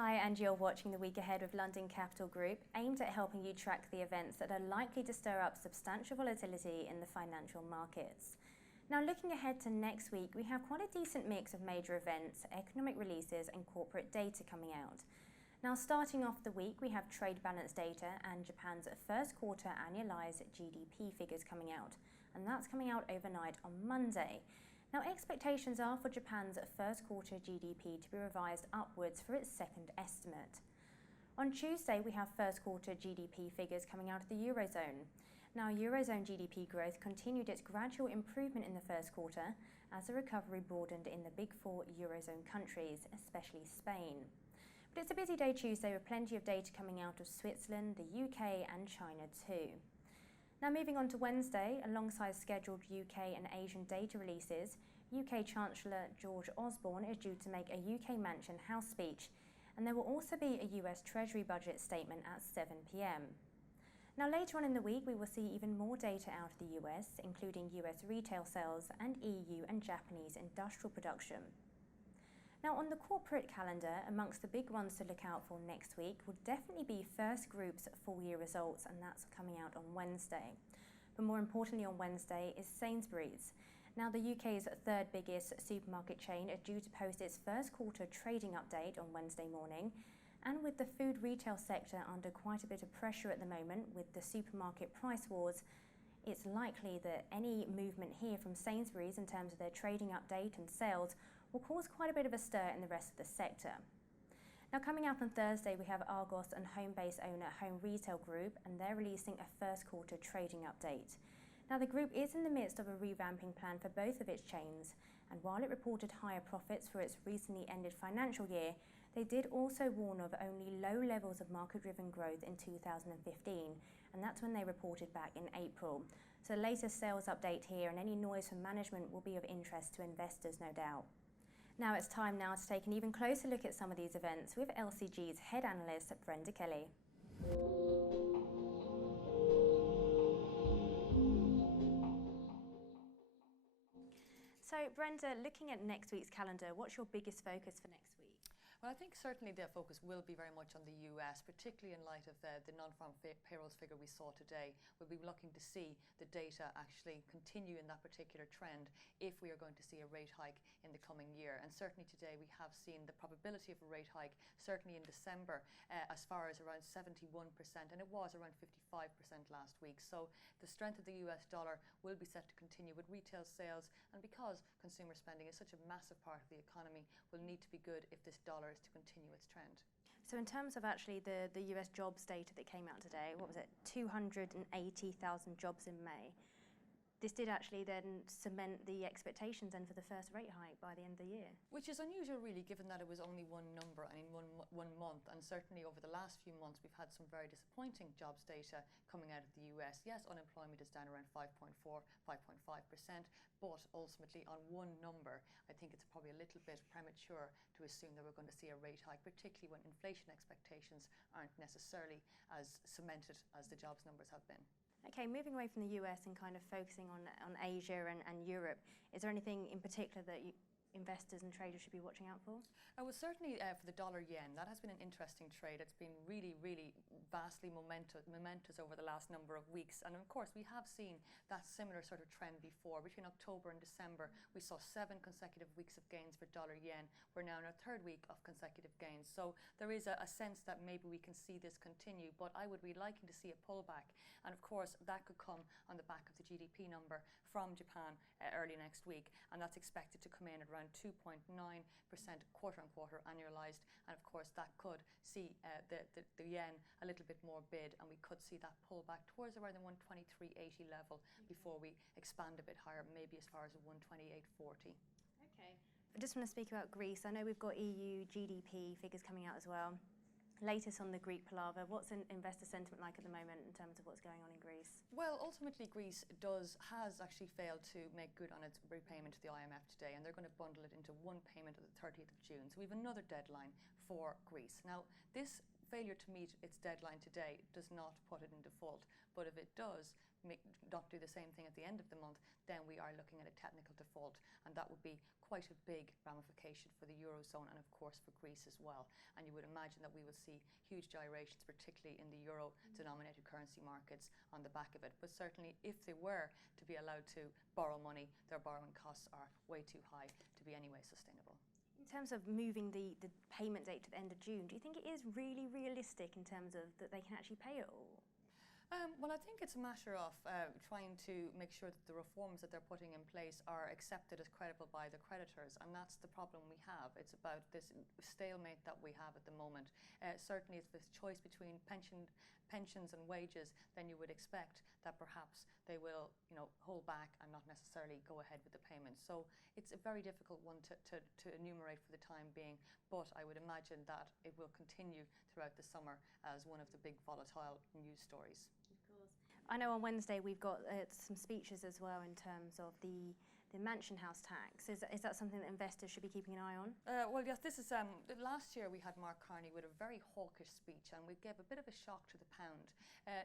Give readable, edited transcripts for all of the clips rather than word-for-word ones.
Hi, and you're watching The Week Ahead with London Capital Group, aimed at helping you track the events that are likely to stir up substantial volatility in the financial markets. Now, looking ahead to next week, we have quite a decent mix of major events, economic releases and corporate data coming out. Now, starting off the week, we have trade balance data and Japan's first quarter annualised GDP figures coming out, and that's coming out overnight on Monday. Now, expectations are for Japan's first quarter GDP to be revised upwards for its second estimate. On Tuesday, we have first quarter GDP figures coming out of the Eurozone. Now, Eurozone GDP growth continued its gradual improvement in the first quarter as the recovery broadened in the big four Eurozone countries, especially Spain. But it's a busy day Tuesday with plenty of data coming out of Switzerland, the UK and China too. Now, moving on to Wednesday, alongside scheduled UK and Asian data releases, UK Chancellor George Osborne is due to make a UK Mansion House speech, and there will also be a US Treasury budget statement at 7 p.m. Now, later on in the week, we will see even more data out of the US, including US retail sales and EU and Japanese industrial production. Now, on the corporate calendar, amongst the big ones to look out for next week would definitely be First Group's full-year results, and that's coming out on Wednesday. But more importantly on Wednesday is Sainsbury's. Now, the UK's third biggest supermarket chain is due to post its first quarter trading update on Wednesday morning. And with the food retail sector under quite a bit of pressure at the moment with the supermarket price wars, it's likely that any movement here from Sainsbury's in terms of their trading update and sales will cause quite a bit of a stir in the rest of the sector. Now, coming up on Thursday, we have Argos and Homebase owner Home Retail Group, and they're releasing a first quarter trading update. Now, the group is in the midst of a revamping plan for both of its chains, and while it reported higher profits for its recently ended financial year, they did also warn of only low levels of market-driven growth in 2015, and that's when they reported back in April. So the latest sales update here and any noise from management will be of interest to investors, no doubt. Now it's time to take an even closer look at some of these events with LCG's head analyst, Brenda Kelly. So Brenda, looking at next week's calendar, what's your biggest focus for next week? Well, I think certainly the focus will be very much on the US, particularly in light of the non-farm payrolls figure we saw today. We'll be looking to see the data actually continue in that particular trend if we are going to see a rate hike in the coming year. And certainly today we have seen the probability of a rate hike, certainly in December, as far as around 71%, and it was around 55% last week. So the strength of the US dollar will be set to continue with retail sales, and because consumer spending is such a massive part of the economy, will need to be good if this dollar is to continue its trend. So in terms of actually the US jobs data that came out today, what was it, 280,000 jobs in May. This did actually then cement the expectations then for the first rate hike by the end of the year. Which is unusual really, given that it was only one number and in one month, and certainly over the last few months we've had some very disappointing jobs data coming out of the US. Yes, unemployment is down around 5.4, 5.5%, but ultimately on one number, I think it's probably a little bit premature to assume that we're going to see a rate hike, particularly when inflation expectations aren't necessarily as cemented as the jobs numbers have been. Okay, moving away from the US and kind of focusing on Asia and Europe, is there anything in particular that investors and traders should be watching out for? Well, certainly for the dollar yen, that has been an interesting trade. It's been really vastly momentous over the last number of weeks. And of course, we have seen that similar sort of trend before. Between October and December, we saw 7 consecutive weeks of gains for dollar yen. We're now in our 3rd week of consecutive gains. So there is a sense that maybe we can see this continue, but I would be liking to see a pullback. And of course, that could come on the back of the GDP number from Japan early next week. And that's expected to come in at around 2.9% quarter-on-quarter annualized, and of course that could see the yen a little bit more bid, and we could see that pull back towards around the 123.80 level before we expand a bit higher, maybe as far as 128.40. Okay. I just want to speak about Greece. I know we've got EU GDP figures coming out as well. Latest on the Greek palaver, what's investor sentiment like at the moment in terms of what's going on in Greece? Well, ultimately Greece has actually failed to make good on its repayment to the IMF today, and they're going to bundle it into one payment on the 30th of June. So we have another deadline for Greece. Now, this failure to meet its deadline today does not put it in default, But if it does not do the same thing at the end of the month, then we are looking at a technical default, and that would be quite a big ramification for the Eurozone and of course for Greece as well. And you would imagine that we will see huge gyrations, particularly in the euro-denominated currency markets on the back of it. But certainly if they were to be allowed to borrow money, their borrowing costs are way too high to be anyway sustainable. In terms of moving the payment date to the end of June, do you think it is really realistic in terms of that they can actually pay it all? Well, I think it's a matter of trying to make sure that the reforms that they're putting in place are accepted as credible by the creditors, and that's the problem we have. It's about this stalemate that we have at the moment. Certainly, if there's choice between pensions and wages, then you would expect that perhaps they will, hold back and not necessarily go ahead with the payments. So it's a very difficult one to enumerate for the time being, but I would imagine that it will continue throughout the summer as one of the big volatile news stories. I know on Wednesday we've got some speeches as well in terms of the Mansion House tax. Is that something that investors should be keeping an eye on? Well, yes, this is, last year we had Mark Carney with a very hawkish speech, and we gave a bit of a shock to the pound.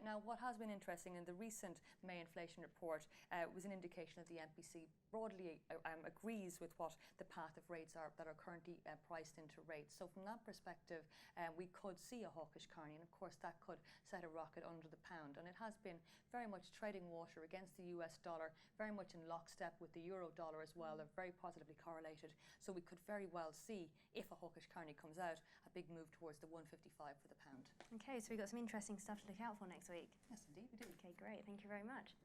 Now, what has been interesting in the recent May inflation report was an indication that the MPC broadly agrees with what the path of rates are that are currently priced into rates. So from that perspective, we could see a hawkish Carney, and of course that could set a rocket under the pound. And it has been very much treading water against the US dollar, very much in lockstep with the euro dollar as well. They're very positively correlated. So we could very well see, if a hawkish Carney comes out, a big move towards the 155 for the pound. Okay, so we've got some interesting stuff to look out for next week. Yes, indeed we do. Okay, great. Thank you very much.